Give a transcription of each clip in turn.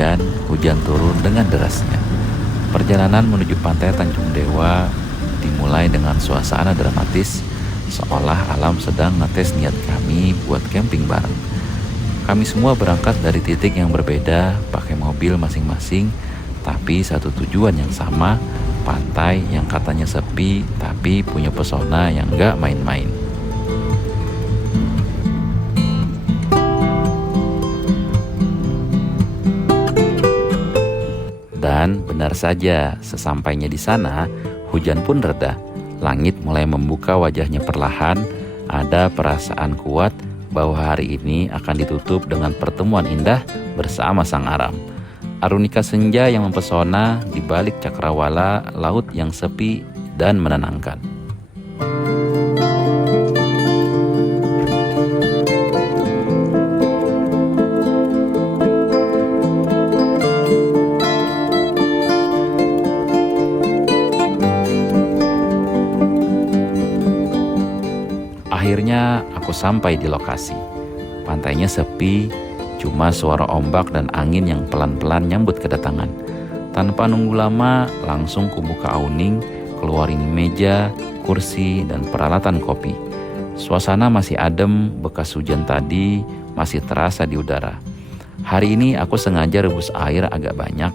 kemudian hujan turun dengan derasnya. Perjalanan menuju pantai Tanjung Dewa dimulai dengan suasana dramatis, seolah alam sedang ngetes niat kami buat camping bareng. Kami semua berangkat dari titik yang berbeda, pakai mobil masing-masing, tapi satu tujuan yang sama, pantai yang katanya sepi, tapi punya pesona yang gak main-main. Dan benar saja, sesampainya di sana, hujan pun reda. Langit mulai membuka wajahnya perlahan, ada perasaan kuat bahwa hari ini akan ditutup dengan pertemuan indah bersama Sang Aram. Arunika senja yang mempesona di balik cakrawala laut yang sepi dan menenangkan. Akhirnya aku sampai di lokasi. Pantainya sepi, cuma suara ombak dan angin yang pelan-pelan nyambut kedatangan. Tanpa nunggu lama, langsung kubuka awning, keluarin meja, kursi, dan peralatan kopi. Suasana masih adem, bekas hujan tadi masih terasa di udara. Hari ini aku sengaja rebus air agak banyak,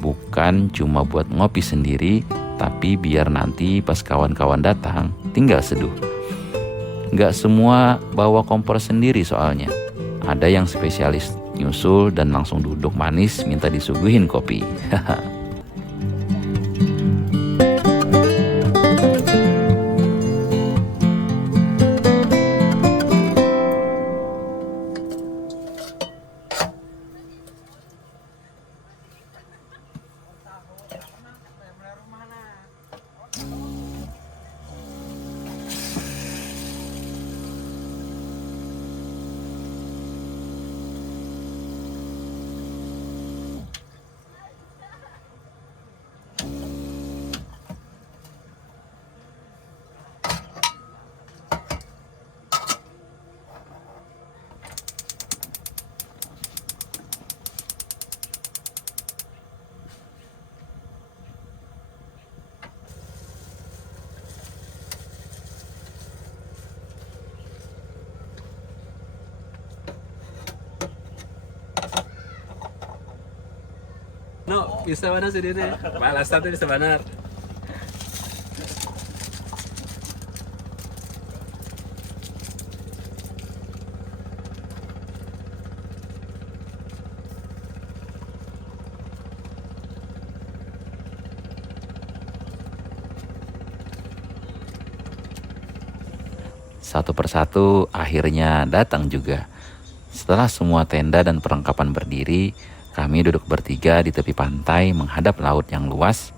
bukan cuma buat ngopi sendiri, tapi biar nanti pas kawan-kawan datang, tinggal seduh. Gak semua bawa kompor sendiri soalnya. Ada yang spesialis nyusul dan langsung duduk manis minta disuguhin kopi. No, bisa benar sih ini. Balas satu bisa benar. Satu persatu akhirnya datang juga. Setelah semua tenda dan perlengkapan berdiri, kami duduk bertiga di tepi pantai menghadap laut yang luas.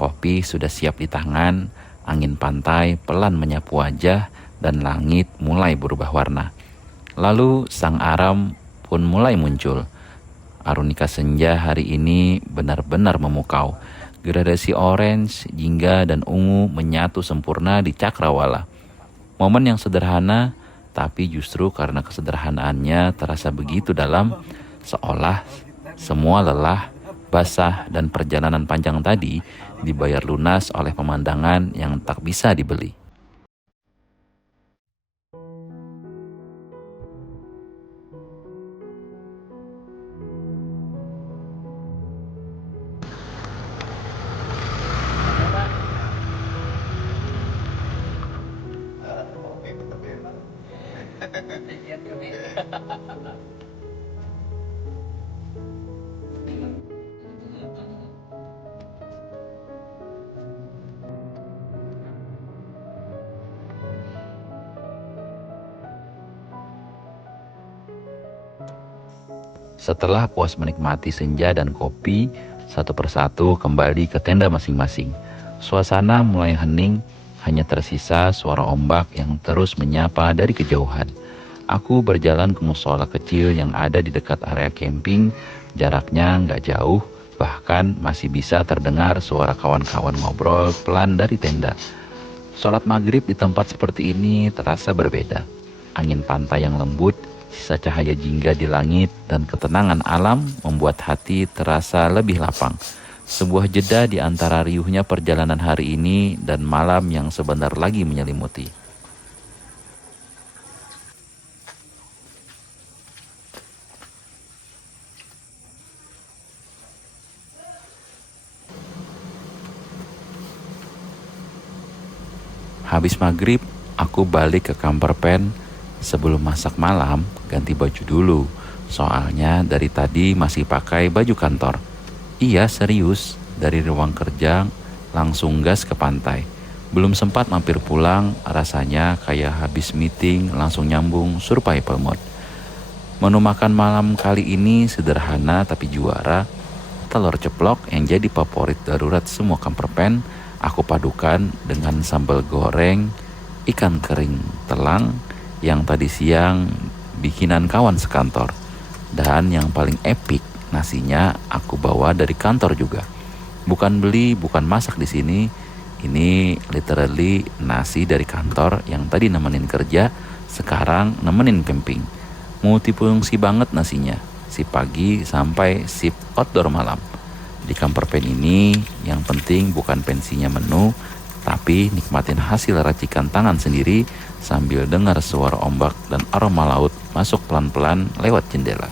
Kopi sudah siap di tangan, angin pantai pelan menyapu wajah, dan langit mulai berubah warna. Lalu Sang Aram pun mulai muncul. Arunika senja hari ini benar-benar memukau. Gradasi orange, jingga, dan ungu menyatu sempurna di cakrawala. Momen yang sederhana, tapi justru karena kesederhanaannya terasa begitu dalam, seolah semua lelah, basah, dan perjalanan panjang tadi dibayar lunas oleh pemandangan yang tak bisa dibeli. Setelah puas menikmati senja dan kopi, satu persatu kembali ke tenda masing-masing. Suasana mulai hening, hanya tersisa suara ombak yang terus menyapa dari kejauhan. Aku berjalan ke musola kecil yang ada di dekat area camping, jaraknya nggak jauh, bahkan masih bisa terdengar suara kawan-kawan ngobrol pelan dari tenda. Sholat maghrib di tempat seperti ini terasa berbeda. Angin pantai yang lembut, Sisa cahaya jingga di langit dan ketenangan alam membuat hati terasa lebih lapang. Sebuah jeda di antara riuhnya perjalanan hari ini dan malam yang sebentar lagi menyelimuti. Habis maghrib, aku balik ke kamper pen. Sebelum masak malam, ganti baju dulu. Soalnya dari tadi masih pakai baju kantor. Iya serius, dari ruang kerja langsung gas ke pantai. Belum sempat mampir pulang, rasanya kayak habis meeting langsung nyambung survival mode. Menu makan malam kali ini sederhana tapi juara. Telur ceplok yang jadi favorit darurat semua kamper pen, aku padukan dengan sambal goreng, ikan kering telang yang tadi siang bikinan kawan sekantor. Dan yang paling epic, nasinya aku bawa dari kantor juga. Bukan beli, bukan masak di sini. Ini literally nasi dari kantor yang tadi nemenin kerja, sekarang nemenin camping. Multifungsi banget nasinya, sip pagi sampai sip outdoor malam. Di kamper pen ini yang penting bukan pensinya menu, tapi nikmatin hasil racikan tangan sendiri sambil dengar suara ombak dan aroma laut masuk pelan-pelan lewat jendela.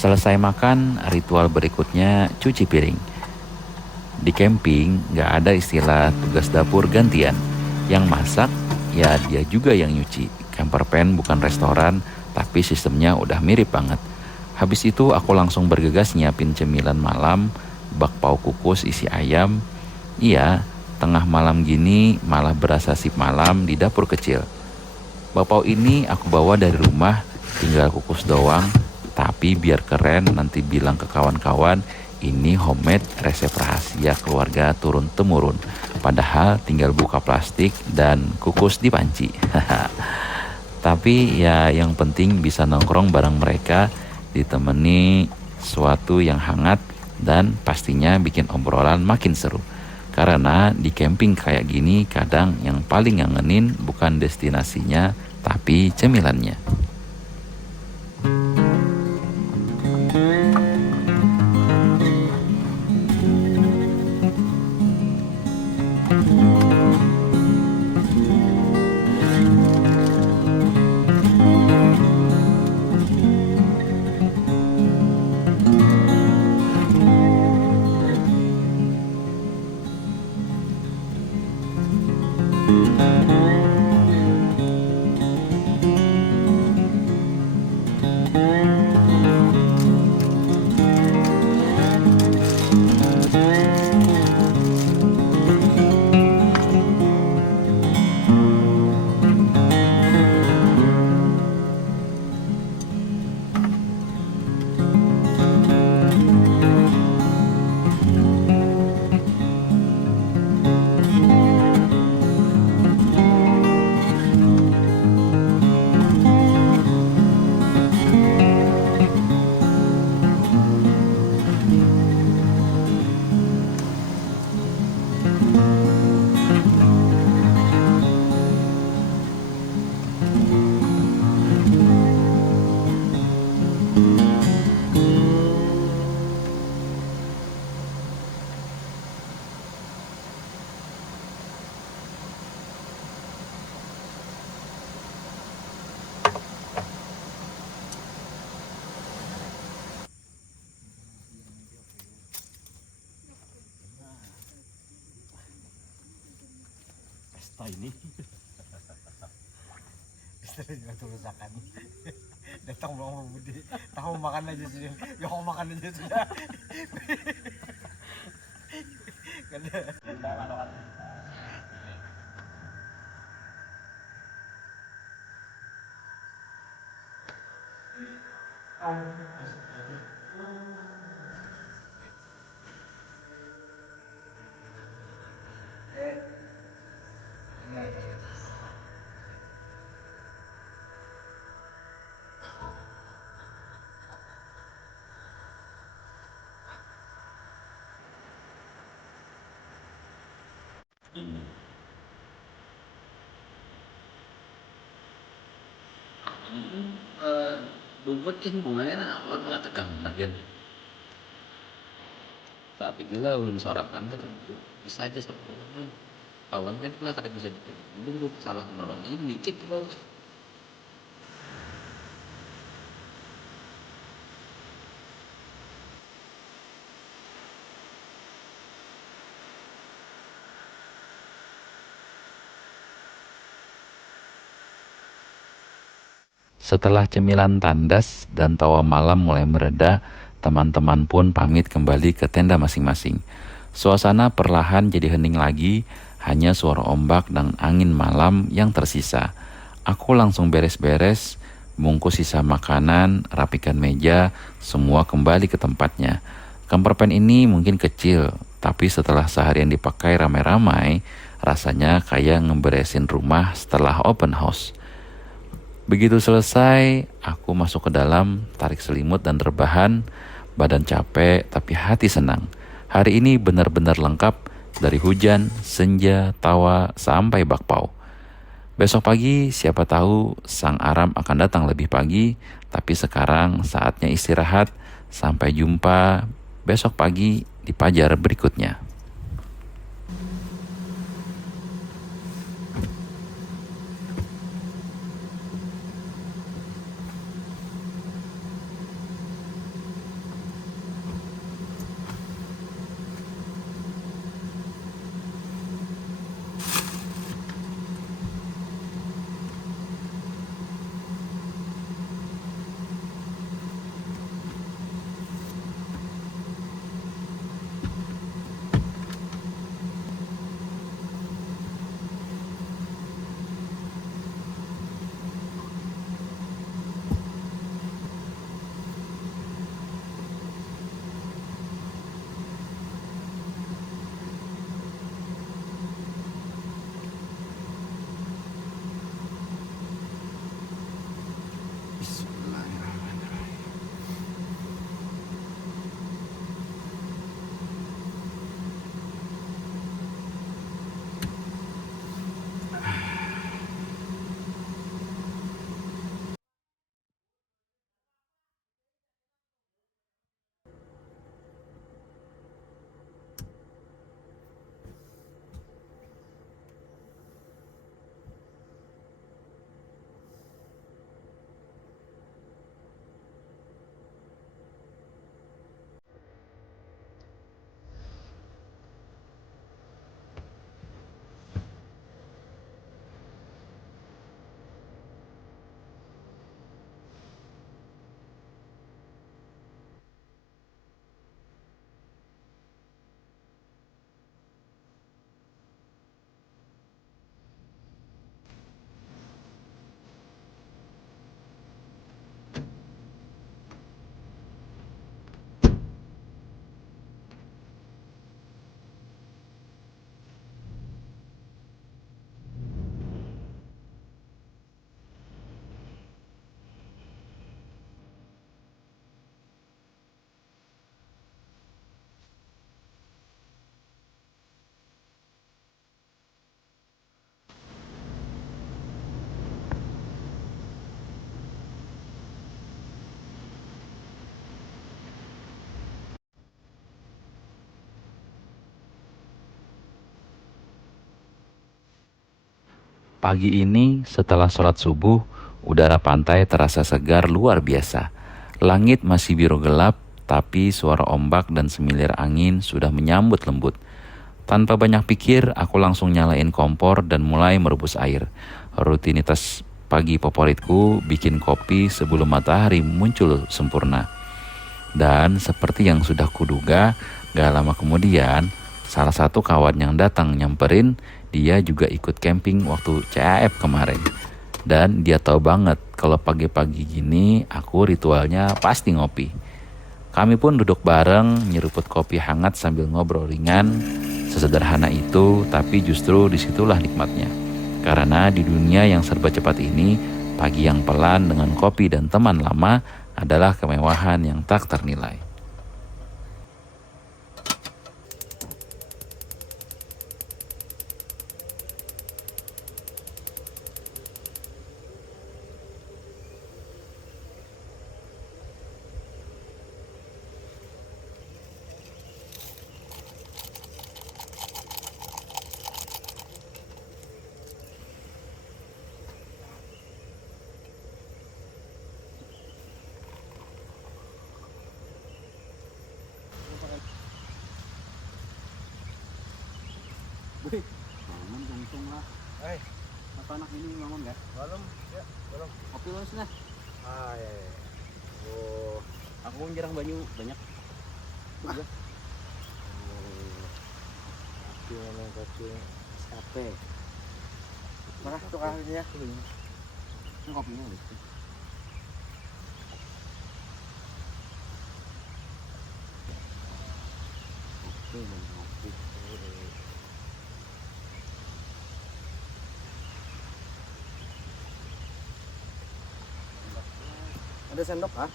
Selesai makan, ritual berikutnya cuci piring. Di camping gak ada istilah tugas dapur gantian. Yang masak, ya dia juga yang nyuci. Camper van bukan restoran, tapi sistemnya udah mirip banget. Habis itu aku langsung bergegas nyiapin cemilan malam, bakpao kukus isi ayam. Iya, tengah malam gini malah berasa sip malam di dapur kecil. Bakpao ini aku bawa dari rumah, tinggal kukus doang. Tapi biar keren nanti bilang ke kawan-kawan, ini homemade resep rahasia keluarga turun-temurun. Padahal tinggal buka plastik dan kukus di panci. Tapi ya yang penting bisa nongkrong bareng mereka, ditemani sesuatu yang hangat dan pastinya bikin obrolan makin seru. Karena di camping kayak gini kadang yang paling ngangenin bukan destinasinya tapi cemilannya. Pesta ini istrinya tulisakan datang mau Budi tahu makan aja sih ya mau makan aja sudah Bumbutin bunganya apa nggak tegang bagian. Tapi juga belum sarapan kan bisa aja sebenarnya. Awan kan kita kadang bisa dulu salah nolong ini dikit loh. Setelah cemilan tandas dan tawa malam mulai mereda, teman-teman pun pamit kembali ke tenda masing-masing. Suasana perlahan jadi hening lagi, hanya suara ombak dan angin malam yang tersisa. Aku langsung beres-beres, bungkus sisa makanan, rapikan meja, semua kembali ke tempatnya. Camper van ini mungkin kecil, tapi setelah seharian dipakai ramai-ramai, rasanya kayak ngeberesin rumah setelah open house. Begitu selesai, aku masuk ke dalam, tarik selimut dan rebahan. Badan capek, tapi hati senang. Hari ini benar-benar lengkap, dari hujan, senja, tawa, sampai bakpao. Besok pagi, siapa tahu sang aram akan datang lebih pagi, tapi sekarang saatnya istirahat. Sampai jumpa besok pagi di Pajar berikutnya. Pagi ini setelah sholat subuh, udara pantai terasa segar luar biasa. Langit masih biru gelap, tapi suara ombak dan semilir angin sudah menyambut lembut. Tanpa banyak pikir, aku langsung nyalain kompor dan mulai merebus air. Rutinitas pagi favoritku bikin kopi sebelum matahari muncul sempurna. Dan seperti yang sudah kuduga, gak lama kemudian, salah satu kawan yang datang nyamperin, dia juga ikut camping waktu CAF kemarin. Dan dia tahu banget kalau pagi-pagi gini aku ritualnya pasti ngopi. Kami pun duduk bareng, nyeruput kopi hangat sambil ngobrol ringan. Sesederhana itu, tapi justru disitulah nikmatnya. Karena di dunia yang serba cepat ini, pagi yang pelan dengan kopi dan teman lama adalah kemewahan yang tak ternilai. Wih, bangun untung lah. Apa anak ini bangun nggak? Belum, ya, belum. Kopi lu sana. Ah, ya, ya. Oh, Aku pun jarang banyu banyak. Udah. kopi mana kopi sape. Mana tuh kahwinya? Ini kopinya udah. Oke, kopi. Ada sendok ah?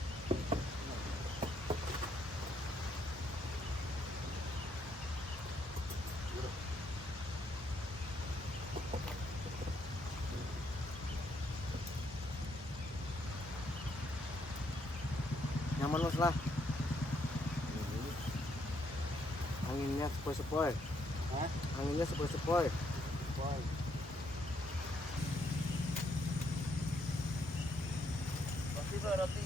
Nyaman mas lah. Anginnya sepoi-sepoi. Anginnya sepoi-sepoi. Roti.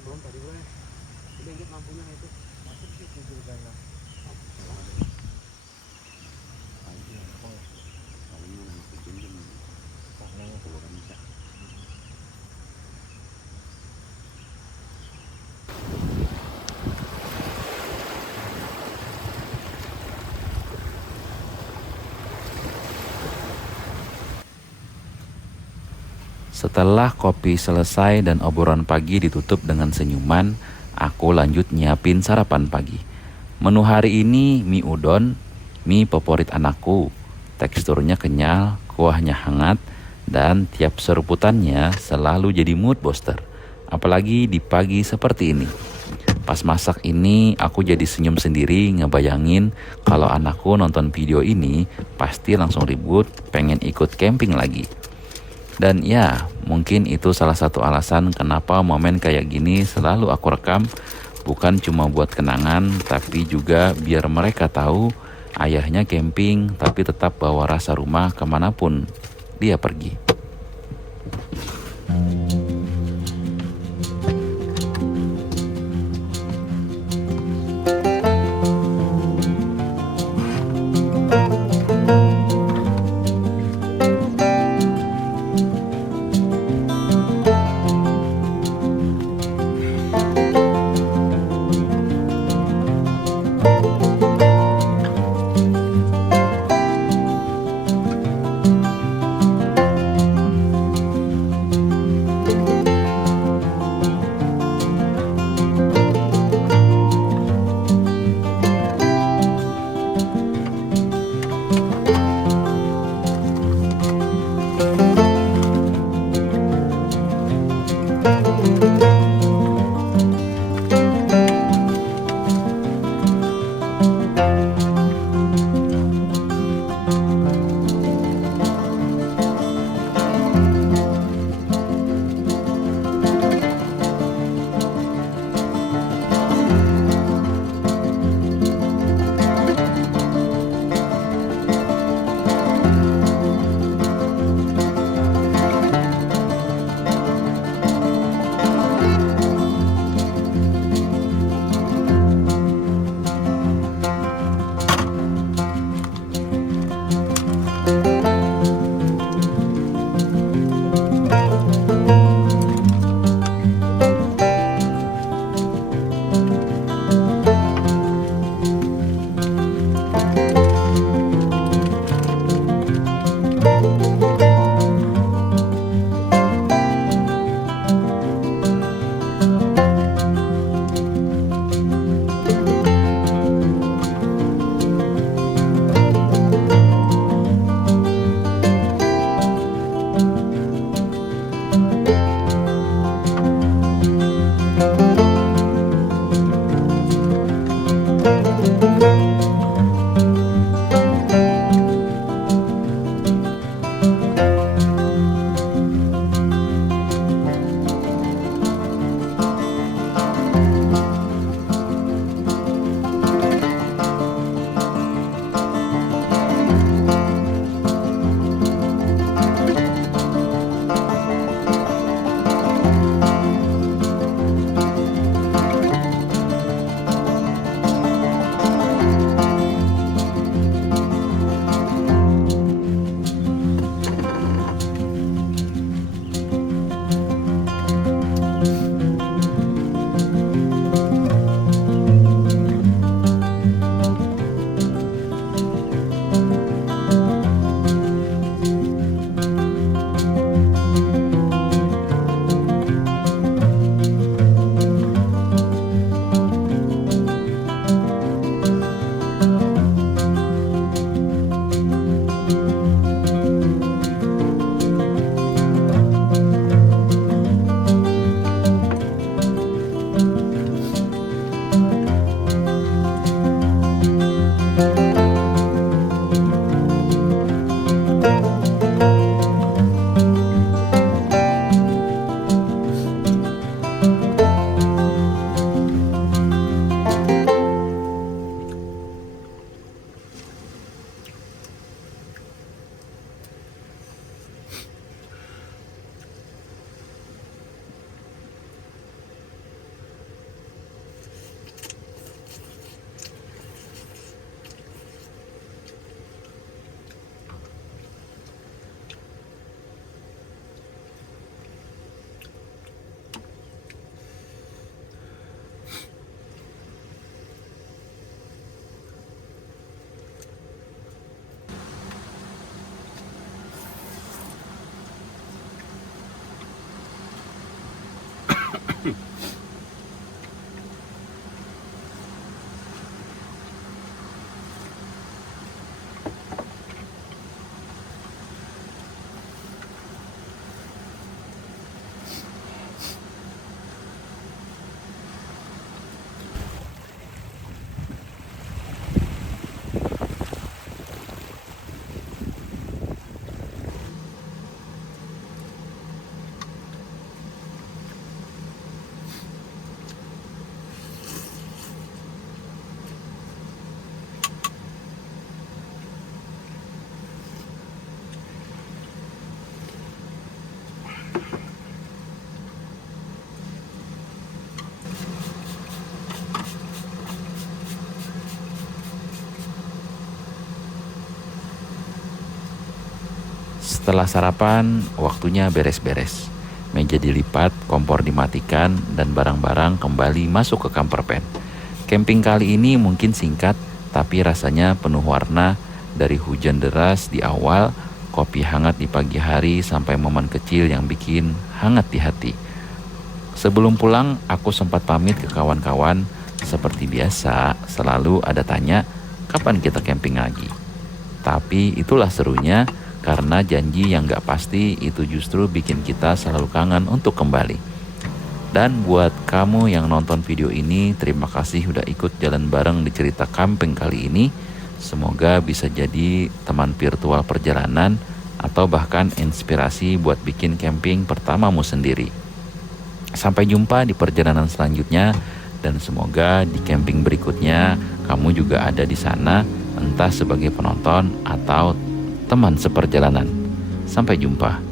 Belum tadi gue. Udah inget lampunya itu. Masuk sih jujur kayaknya. Setelah kopi selesai dan obrolan pagi ditutup dengan senyuman, aku lanjut nyiapin sarapan pagi. Menu hari ini mie udon, mie favorit anakku. Teksturnya kenyal, kuahnya hangat, dan tiap seruputannya selalu jadi mood booster. Apalagi di pagi seperti ini. Pas masak ini aku jadi senyum sendiri ngebayangin kalau anakku nonton video ini pasti langsung ribut pengen ikut camping lagi. Dan ya, mungkin itu salah satu alasan kenapa momen kayak gini selalu aku rekam. Bukan cuma buat kenangan, tapi juga biar mereka tahu ayahnya camping tapi tetap bawa rasa rumah kemanapun dia pergi. Setelah sarapan, waktunya beres-beres. Meja dilipat, kompor dimatikan, dan barang-barang kembali masuk ke camper van. Camping kali ini mungkin singkat, tapi rasanya penuh warna. Dari hujan deras di awal, kopi hangat di pagi hari, sampai momen kecil yang bikin hangat di hati. Sebelum pulang, aku sempat pamit ke kawan-kawan. Seperti biasa, selalu ada tanya, kapan kita camping lagi? Tapi itulah serunya, karena janji yang gak pasti itu justru bikin kita selalu kangen untuk kembali. Dan buat kamu yang nonton video ini, terima kasih udah ikut jalan bareng di cerita camping kali ini. Semoga bisa jadi teman virtual perjalanan atau bahkan inspirasi buat bikin camping pertamamu sendiri. Sampai jumpa di perjalanan selanjutnya, dan semoga di camping berikutnya kamu juga ada di sana, entah sebagai penonton atau teman seperjalanan. Sampai jumpa.